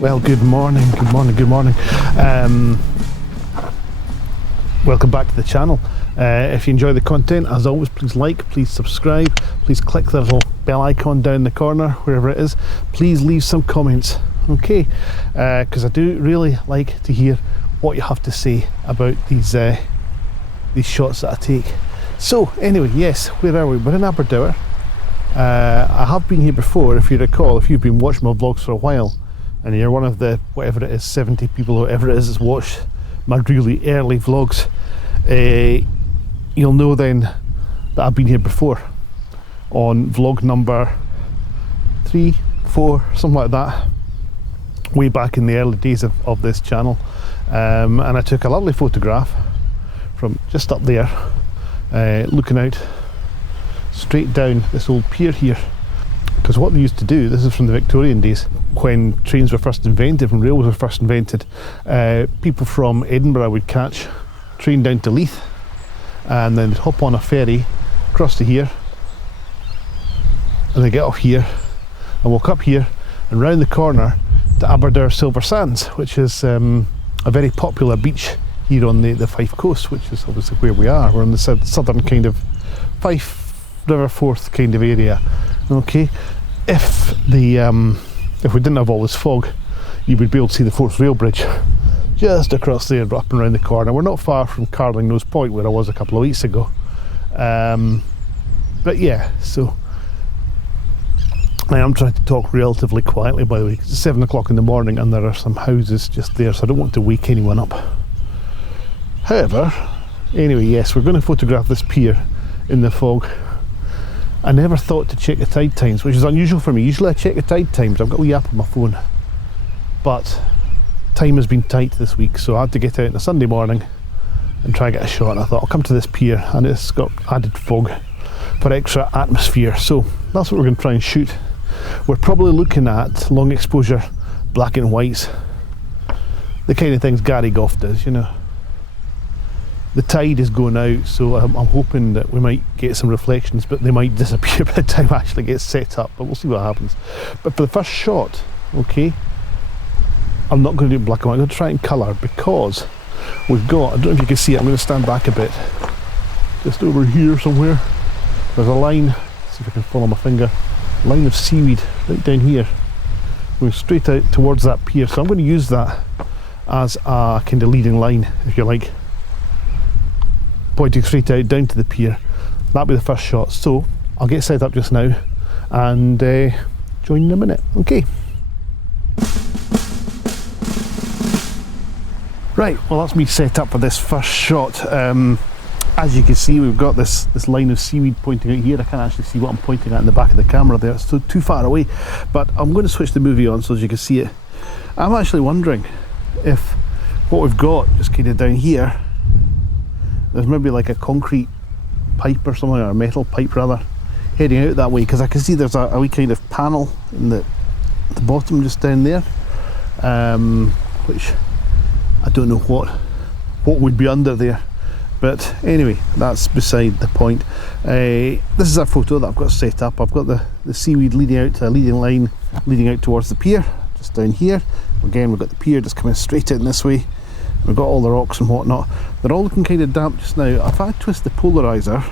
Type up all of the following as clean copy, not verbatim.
Well, good morning. Welcome back to the channel. If you enjoy the content, as always, please like, please subscribe, please click the little bell icon down in the corner, wherever it is. Please leave some comments, okay? Because I do really like to hear what you have to say about these shots that I take. So anyway, yes, where are we? We're in Aberdour. I have been here before, if you recall, if you've been watching my vlogs for a while, and you're one of the, whatever it is, 70 people or whatever it is that's watched my really early vlogs, you'll know then that I've been here before on vlog number 3, 4, something like that, way back in the early days of this channel. And I took a lovely photograph from just up there, looking out straight down this old pier here. Because what they used to do, this is from the Victorian days, when trains were first invented, when railways were first invented, people from Edinburgh would catch a train down to Leith, and then they'd hop on a ferry across to here, and they get off here and walk up here and round the corner to Aberdour Silver Sands, which is a very popular beach here on the Fife coast, which is obviously where we are. We're in the southern kind of Fife River Forth kind of area. Okay, if we didn't have all this fog, you would be able to see the Forth Rail Bridge just across there, up and around the corner. We're not far from Carling Nose Point, where I was a couple of weeks ago. But yeah, so I am trying to talk relatively quietly, by the way, because it's 7 o'clock in the morning and there are some houses just there, so I don't want to wake anyone up. However, anyway, yes, we're going to photograph this pier in the fog. I never thought to check the tide times, which is unusual for me. Usually I check the tide times, I've got a wee app on my phone, but time has been tight this week, so I had to get out on a Sunday morning and try and get a shot. And I thought I'll come to this pier, and it's got added fog for extra atmosphere, so that's what we're going to try and shoot. We're probably looking at long exposure black and whites, the kind of things Gary Goff does, you know. The tide is going out, so I'm hoping that we might get some reflections, but they might disappear by the time I actually get set up, but we'll see what happens. But for the first shot, okay, I'm not going to do black and white. I'm going to try and colour, because we've got, I don't know if you can see it, I'm going to stand back a bit, just over here somewhere. There's a line, let's see if I can follow my finger, a line of seaweed right down here, going straight out towards that pier. So I'm going to use that as a kind of leading line, if you like, pointing straight out down to the pier. That'll be the first shot. So I'll get set up just now and join in a minute. Okay. Right, well, that's me set up for this first shot. As you can see, we've got this line of seaweed pointing out here. I can't actually see what I'm pointing at in the back of the camera there, it's too far away, but I'm going to switch the movie on so as you can see it. I'm actually wondering if what we've got just kind of down here, there's maybe like a concrete pipe or something, or a metal pipe rather, heading out that way, because I can see there's a wee kind of panel in the bottom just down there, which I don't know what would be under there, but anyway, that's beside the point. This is a photo that I've got set up. I've got the seaweed leading out to a leading line leading out towards the pier just down here. Again, we've got the pier just coming straight in this way. We've got all the rocks and whatnot. They're all looking kind of damp just now. If I twist the polarizer,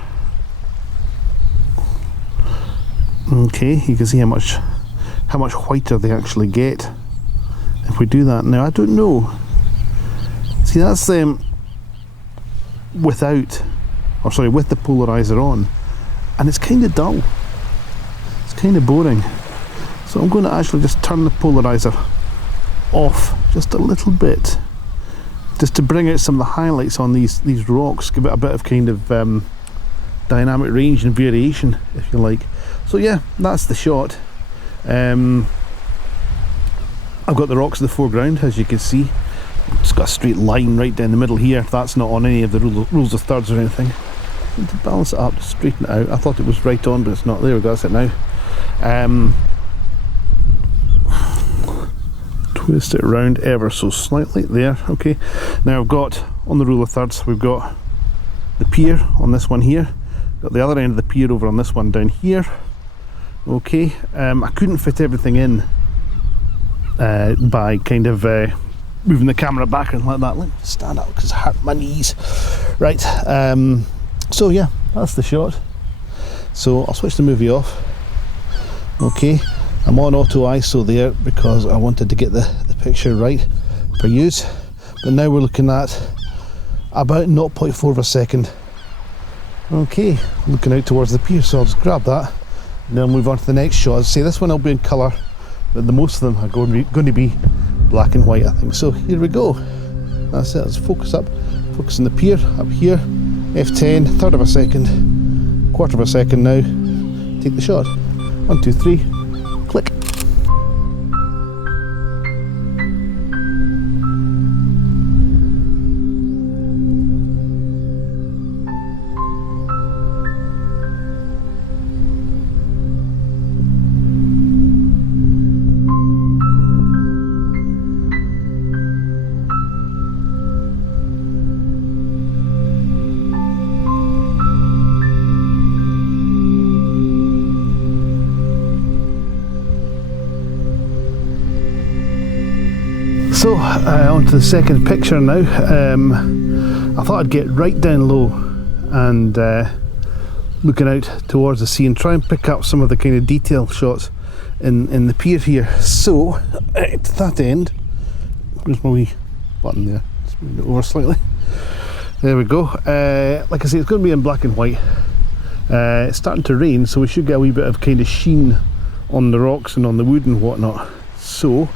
okay, you can see how much whiter they actually get if we do that. Now I don't know. See, that's with the polarizer on, and it's kind of dull. It's kind of boring. So I'm going to actually just turn the polarizer off just a little bit, just to bring out some of the highlights on these rocks, give it a bit of kind of dynamic range and variation, if you like. So yeah, that's the shot. I've got the rocks in the foreground, as you can see. It's got a straight line right down the middle here. That's not on any of the rules of thirds or anything. I need to balance it up, to straighten it out. I thought it was right on, but it's not. There we go, that's it now. Twist it around ever so slightly there. Okay, now I've got on the rule of thirds, we've got the pier on this one here, Got the other end of the pier over on this one down here. Okay, I couldn't fit everything in by kind of moving the camera back and like that. Let me stand up because it hurt my knees. Right, so yeah, that's the shot. So I'll switch the movie off. Okay, I'm on auto ISO there because I wanted to get the picture right for use. But now we're looking at about 0.4 of a second. Okay, looking out towards the pier, so I'll just grab that and then I'll move on to the next shot. See, this one will be in colour, but the most of them are going to be black and white, I think. So here we go. That's it, let's focus up. Focus on the pier up here. F10, third of a second, quarter of a second now. Take the shot. 1, 2, 3, click. So on to the second picture now. I thought I'd get right down low and looking out towards the sea and try and pick up some of the kind of detail shots in the pier here. So to that end, where's my wee button there? Let's move it over slightly. There we go. Like I say, it's going to be in black and white. It's starting to rain, so we should get a wee bit of kind of sheen on the rocks and on the wood and whatnot. So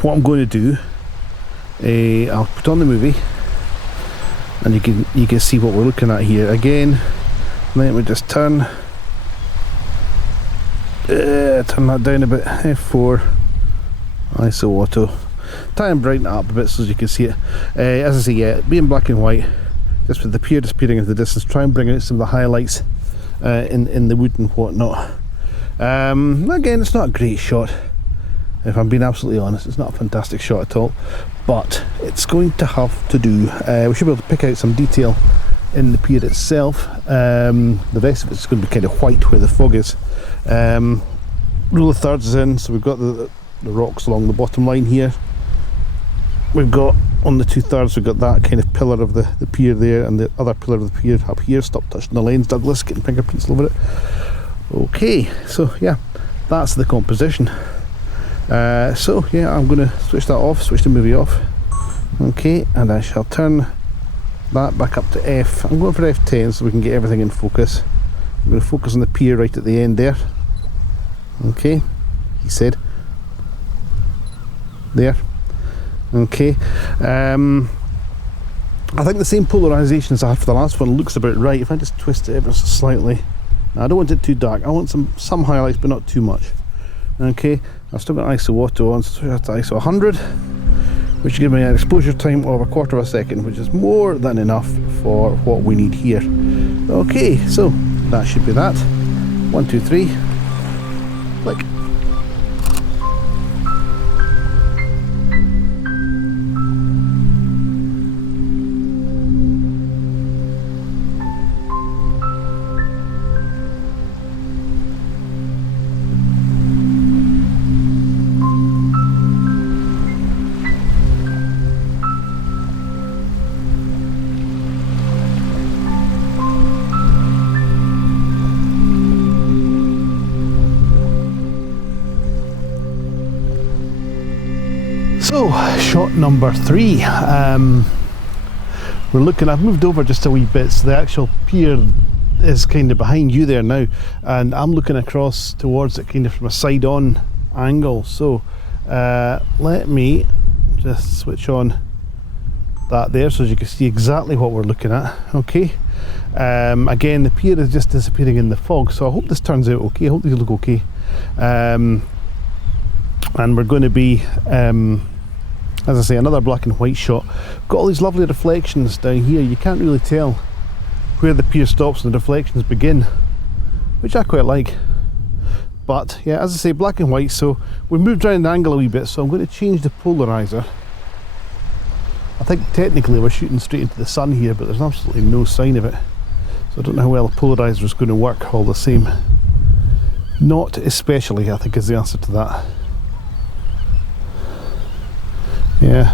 what I'm going to do, I'll put on the movie and you can see what we're looking at here. Again, let me just turn that down a bit. F4 ISO auto. Try and brighten it up a bit so you can see it. As I say, yeah, being black and white, just with the pier disappearing into the distance. Try and bring out some of the highlights in the wood and whatnot. Again, it's not a great shot. If I'm being absolutely honest, it's not a fantastic shot at all, but it's going to have to do. We should be able to pick out some detail in the pier itself. The rest of it's going to be kind of white where the fog is. Rule of thirds is in, so we've got the rocks along the bottom line here. We've got on the 2/3, we've got that kind of pillar of the pier there, and the other pillar of the pier up here. Stop touching the lens, Douglas, getting fingerprints all over it. Okay, so yeah, that's the composition. So yeah, I'm going to switch that off, switch the movie off. Okay, and I shall turn that back up to F. I'm going for F10 so we can get everything in focus. I'm going to focus on the pier right at the end there. Okay, he said. There. Okay. I think the same polarisation as I had for the last one looks about right. If I just twist it ever so slightly. Now, I don't want it too dark. I want some highlights, but not too much. Okay, I've still got ISO auto on, so that's ISO 100, which gives me an exposure time of 1/4 of a second, which is more than enough for what we need here. Okay, so that should be that. 1, 2, 3, click. So, shot number 3. We're looking, I've moved over just a wee bit, so the actual pier is kind of behind you there now, and I'm looking across towards it kind of from a side-on angle. So, let me just switch on that there so you can see exactly what we're looking at. Okay. Again, the pier is just disappearing in the fog, so I hope this turns out okay. I hope these look okay. And we're going to be as I say, another black and white shot. Got all these lovely reflections down here. You can't really tell where the pier stops and the reflections begin, which I quite like. But yeah, as I say, black and white, so we moved around the angle a wee bit, so I'm going to change the polarizer. I I think technically we're shooting straight into the sun here, but there's absolutely no sign of it. So I don't know how well the polarizer is going to work all the same. Not especially, I think, is the answer to that. Yeah.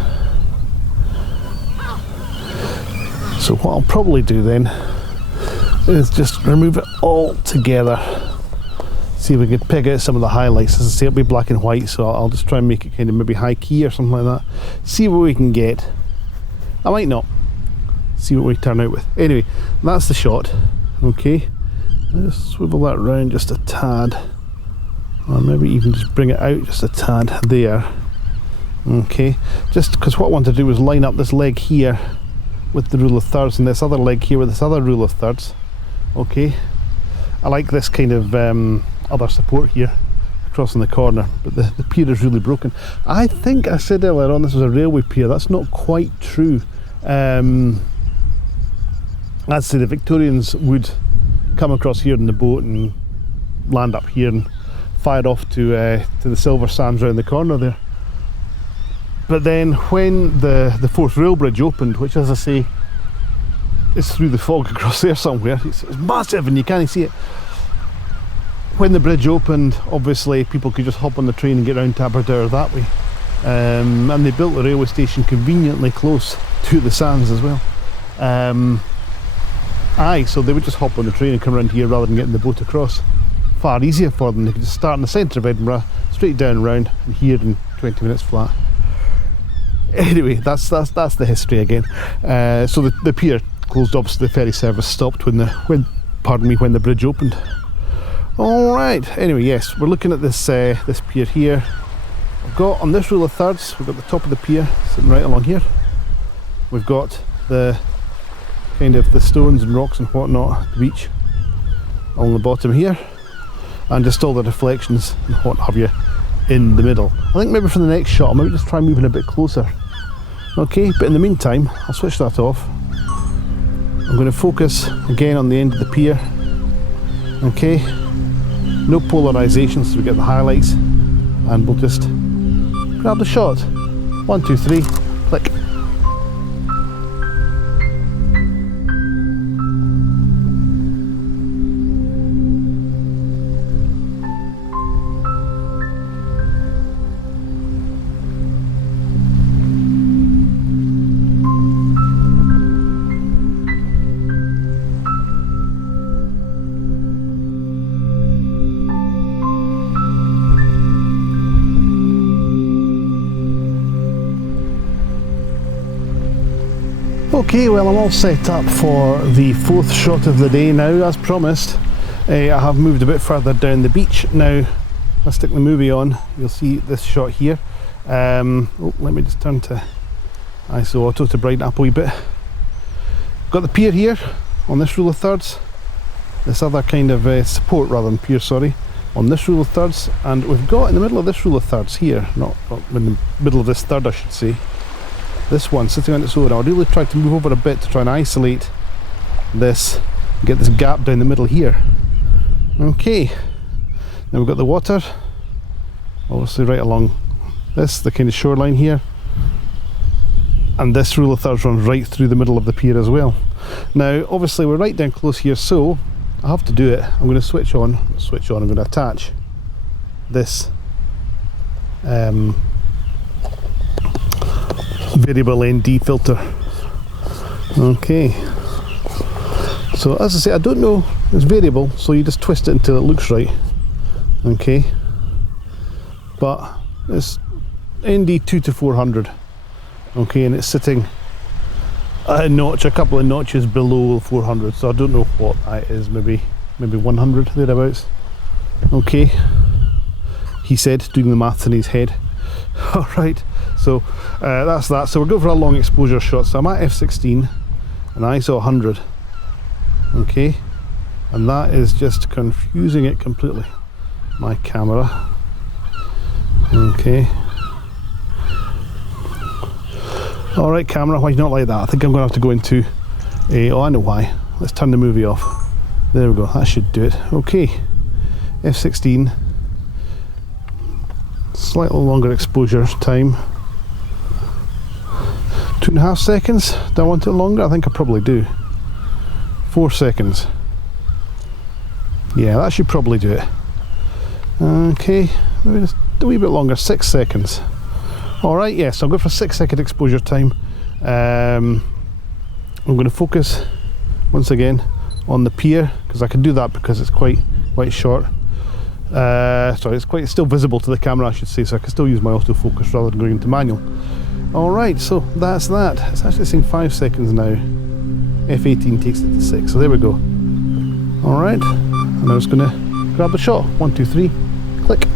So what I'll probably do then is just remove it all together. See if we can pick out some of the highlights. As I say, it'll be black and white, so I'll just try and make it kind of maybe high key or something like that. See what we can get. I might not. See what we turn out with. Anyway, that's the shot. Okay. Let's swivel that round just a tad. Or maybe even just bring it out just a tad there. Okay. Just because what I want to do is line up this leg here with the rule of thirds and this other leg here with this other rule of thirds. Okay. I like this kind of other support here across in the corner, but the pier is really broken. I think I said earlier on this was a railway pier. That's not quite true. I'd say the Victorians would come across here in the boat and land up here and fire off to the silver sands around the corner there. But then when the fourth rail bridge opened, which, as I say, is through the fog across there somewhere, it's massive and you can't see it. When the bridge opened, obviously people could just hop on the train and get round to Aberdour that way. And they built the railway station conveniently close to the sands as well. So they would just hop on the train and come around here rather than getting the boat across. Far easier for them. They could just start in the centre of Edinburgh, straight down round, and here in 20 minutes flat. Anyway, that's the history again. So the pier closed, obviously the ferry service stopped when the bridge opened. All right. Anyway, yes, we're looking at this this pier here. We've got on this rule of thirds, we've got the top of the pier sitting right along here. We've got the kind of the stones and rocks and whatnot, the beach along the bottom here, and just all the reflections and what have you in the middle. I think maybe for the next shot, I'll maybe just try moving a bit closer. Okay, but in the meantime, I'll switch that off. I'm going to focus again on the end of the pier. Okay, no polarization, so we get the highlights, and we'll just grab the shot. 1, 2, 3, click. Okay, well, I'm all set up for the fourth shot of the day now, as promised. I have moved a bit further down the beach now. I'll stick the movie on. You'll see this shot here. Let me just turn to ISO auto to brighten up a wee bit. Got the pier here on this rule of thirds. This other kind of support rather than pier, sorry, on this rule of thirds. And we've got in the middle of this rule of thirds here, not in the middle of this third I should say, this one sitting on its own. I'll really try to move over a bit to try and isolate this, get this gap down the middle here. Okay, now we've got the water, obviously right along this, the kind of shoreline here, and this rule of thirds runs right through the middle of the pier as well. Now obviously we're right down close here, so I have to do it. I'm going to switch on, I'm going to attach this variable ND filter. Okay, so as I say, I don't know, it's variable, so you just twist it until it looks right. Okay, but it's ND 2 to 400. Okay, and it's sitting a notch, a couple of notches below 400, so I don't know what that is, maybe 100 thereabouts. Okay, he said, doing the maths in his head. All right, so that's that. So we're going for a long exposure shot. So I'm at f16 and ISO 100. Okay, and that is just confusing it completely, my camera. Okay, all right, camera, why not like that? I think I'm gonna have to go into oh, I know why. Let's turn the movie off. There we go, that should do it. Okay, f16, slightly longer exposure time. 2.5 seconds. Do I want it longer? I think I probably do. 4 seconds. Yeah, that should probably do it. Okay, maybe just a wee bit longer. 6 seconds. Alright, yes, so I'll go for 6 second exposure time. I'm going to focus once again on the Pier, because I can do that because it's quite short. Sorry, it's still visible to the camera, I should say, so I can still use my autofocus rather than going into manual. Alright, so that's that. It's actually saying 5 seconds now. F18 takes it to 6, so there we go. Alright, and I was going to grab the shot. 1, 2, 3, click.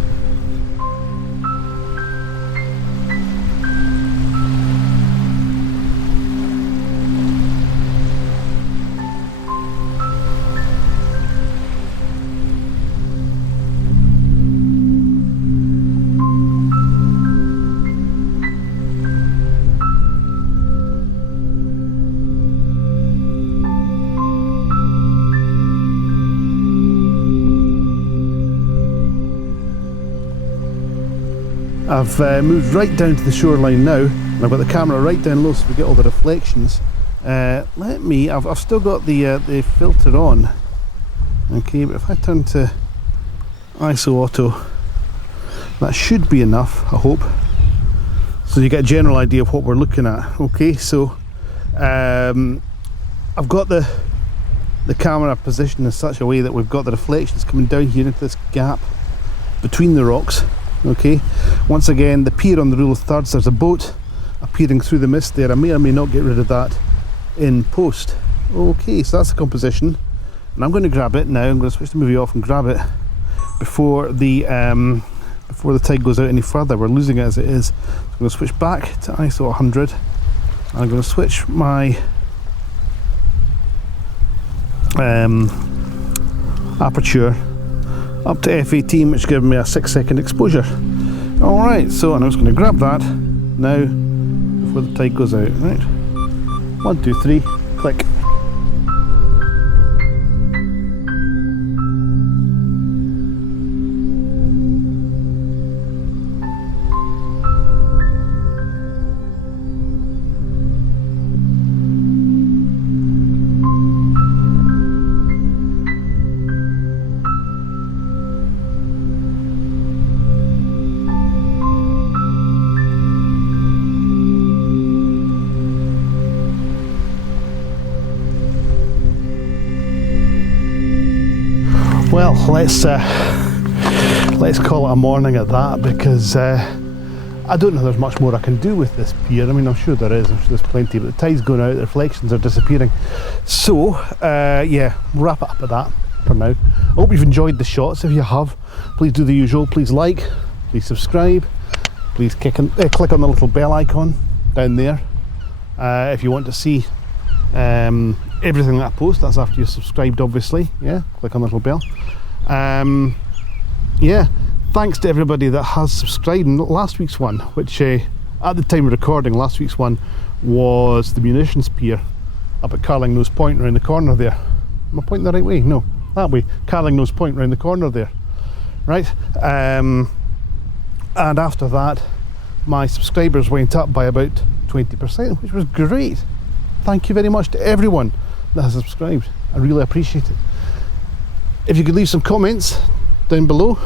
I've moved right down to the shoreline now, and I've got the camera right down low so we get all the reflections. I've still got the filter on, okay, but if I turn to ISO auto, that should be enough, I hope, so you get a general idea of what we're looking at. Okay, so I've got the camera positioned in such a way that we've got the reflections coming down here into this gap between the rocks. Okay, once again, the pier on the rule of thirds, there's a boat appearing through the mist there. I may or may not get rid of that in post. Okay, so that's the composition, and I'm going to grab it now. I'm going to switch the movie off and grab it before the tide goes out any further. We're losing it as it is. So I'm going to switch back to ISO 100. I'm going to switch my aperture up to F18, which gives me a 6 second exposure. Alright, so I'm just going to grab that now before the tide goes out. Right, 1, 2, 3, click. Well, let's call it a morning at that, because I don't know there's much more I can do with this pier. I mean, I'm sure there is, there's plenty, but the tide's going out, the reflections are disappearing. So, yeah, wrap it up at that for now. I hope you've enjoyed the shots. If you have, please do the usual. Please like, please subscribe, please click on the little bell icon down there if you want to see everything that I post. That's after you're subscribed, obviously. Yeah, click on the little bell. Yeah, thanks to everybody that has subscribed. And last week's one, which at the time of recording, last week's one was the munitions pier up at Carlingnose Point around the corner there. Am I pointing the right way? No, that way. Carlingnose Point around the corner there. Right, and after that my subscribers went up by about 20%, which was great. Thank you very much to everyone that has subscribed. I really appreciate it. If you could leave some comments down below,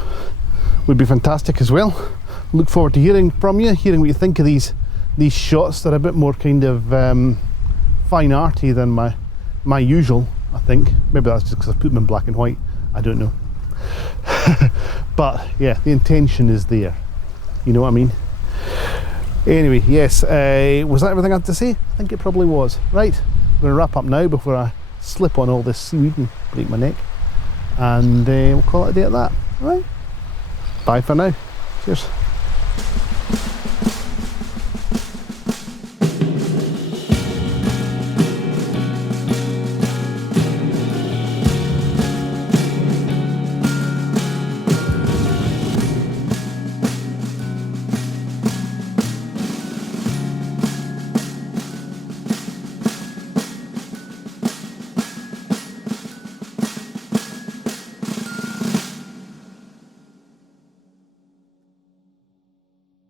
would be fantastic as well. Look forward to hearing from you, hearing what you think of these shots. They're a bit more kind of fine arty than my usual, I think. Maybe that's just because I've put them in black and white, I don't know. But yeah, the intention is there, you know what I mean. Anyway, yes, was that everything I had to say? I think it probably was. Right, I'm going to wrap up now before I slip on all this seaweed and break my neck, and we'll call it a day at that. All right, bye for now. Cheers.